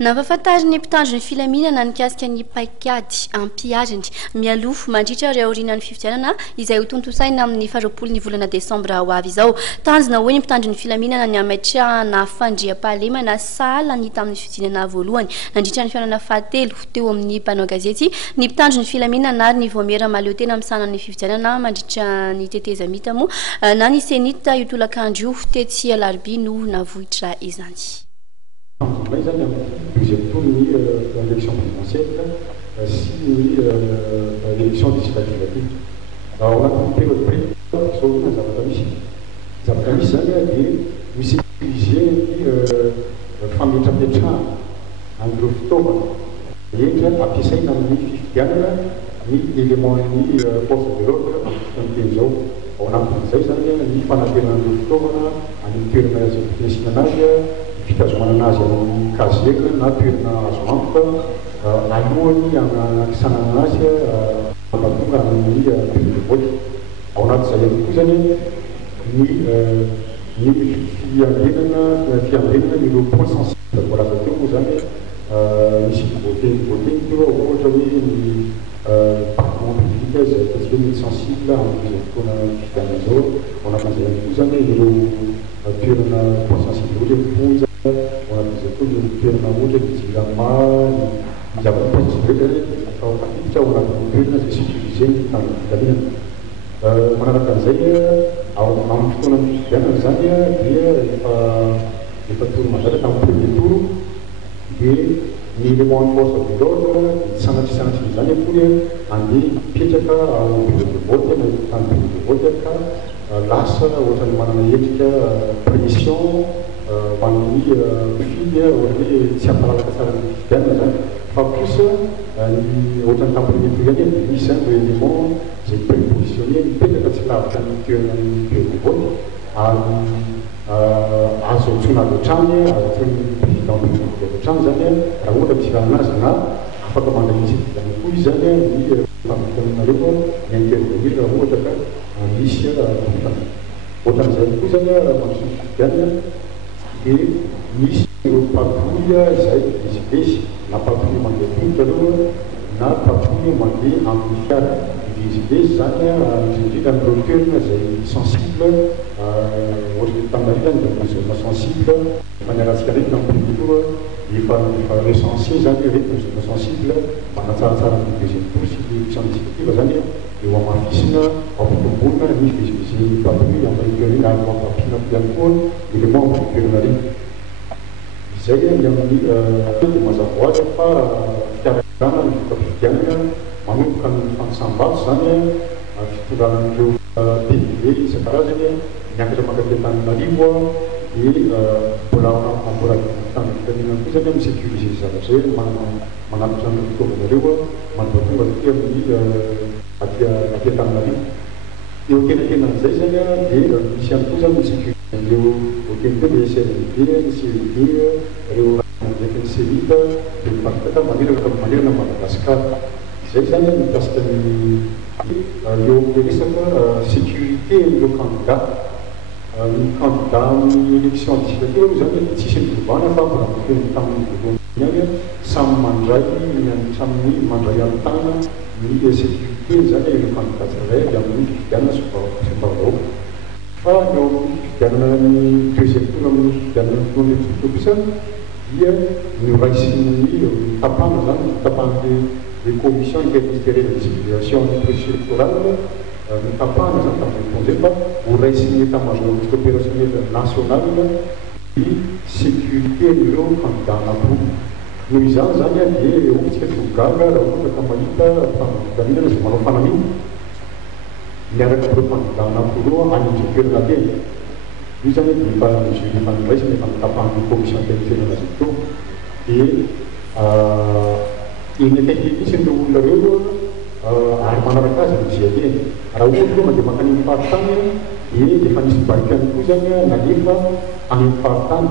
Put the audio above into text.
Nampahafantariny mpitandro ny filaminana nikasika ny paikady ampiadiny mialofo mandritra ireo aorianan'ny fifidianana izay ho tontosaina amin'ny 20 ny volana Desambra ho avy izao. Tanjona hoe ny mpitandro ny filaminana ny ametrahana fandriam-pahalemana sahala ny tamin'ny fifidianana voalohany nandritra ny fianana fahatelo teo amin'ny mpanao gazety. Ny mpitandro ny filaminana ary ny voamera maleo tena misanan'ny fifidianana mandritra ny teteza mita moa na ny senita io tolakandro io tetsy alarobia no navohitra izany. Deuxième tour de l'élection présidentielle, si l'élection législative. Alors on a compté le prix, sur le Zabatamisi, ça veut dire que c'est obligé de faire des tapis en groupe. Et il y a un piscine dans le Fifidiana, ni éléments ni poste de l'autre, on a pensé ça, ni fanatique dans le groupe, en une nationale. Fitazomana azy amin'ny kazeka na toerana azo antoka alohany anakisanana azy mahatonga amin'ny toerana voty. Ao anatin'izay ihany koa zany ny fiandenana ireo point sensible voalaza teo moa zany misy vote teo ohatra hoe ny parlement public izay ataontsika hoe mety sensible amin'izay fotoana fifidianana zao. Ao anatin'izay ihany koa zany ireo toerana point sensible ohatra hoe fonja. On a des écoles de Pierre-Mamoud, des Ilamans, nous avons pas de on a des sécurisés dans la ville. On a la Tanzanie, on a il faut tout le monde dans le premier tour, et ni les mois de force de l'ordre, sans les années pour Andi, Pietaka, au bureau de vote, dans le bureau de vote, l'AS, au prémission. Bani fille aujourd'hui si après la caserne fifidiana fa plus ny ohatrany tamin'ny premier tour any misy zany élément zay prépositionné mipetaka tsy lavitra ny toerana bureau de vote ary azo antsona avy hatrany azo antsony président bureau de vote hatrany zany raha ohatra misy raha anazy na afaka mandamisy fifidiana koa izy zany ny famokanareo ny intervenir raha ohatra ka misy tokotany ohatran'izay koa zany mandroso fifidiana et misy ireo patrouille zay vizibezy na patrouille mandeha tongotra aloha na patrouille mandeha amin'ny fiara vizibezy zany indrindrindra amin'ireo toerana zay sensible ohatra taminarivany da zona sensible fanaratsika retina amin'ny premier tour efa recensé zany retina zona sensible manatsaratsara amin'ny deuxième tour sy élection législative zany eo amafisina ampitombona ny vizibezy patrouille amin'ny toerana ary mampapina ihany koa élément amin'ny toerana reny. Zay ny amin'ny de mazavoatra fa fikarana ny fifidianana manomboka ny fansambato zany fitondran'ireo PDV isan-karazany miakatra mankaty Antananarivo et mbola tany fitanina koa zany misécuriser zavatra zay manapitra ny fitaovanareo mandoatonga tia amin'ny aty Antananarivo. Eo kenakenan'izay zany dia misy ihany koa zany misécuriser ireo hôtel de CND, CND, ireo mandraiky ny CENIT, dia mifanipaka manerana Madagasikara. Izay zany mikasika ny eo amin'ny resaka sécurité ireo candidat. Ny candidat amin'ny élection législative zany tsisy mivavana fa mbola mifeny tamin'ny voalohany ihany samy mandray mandray amin'ny tanana ny sécurité zany ireo candidat tsirairay amin'ny fifidianana sy mbavahoaka. Fa eo amin'ny fifidianana ny deuxième tour amin'ny fifidianana fotoana kosa dia noraisiny tapana zany tapany les commissions interministérielles de circulation du processus électoral ny tapana zany tamin'ny fotoana zay fa horaisiny état-major opérationnel national ny sécurité ireo candidat anankiroa. Noho izany zany dia ohatsika togaga raha ohatra ka mahita fifidianana zay manao fanamiana miaraka ireo candidat anankiroa any toerana teny. Io zany dia mba jury fandraisana efa nitapahan'ny commission interministérielle azy teo dia eny akaiky misy ireo olona ireo ary manaraka azy ny GIE. Raha ohatra mandeha mankany amin'ny faritany dia efa nisy barika ihany koa zany nanefa any amin'ny faritany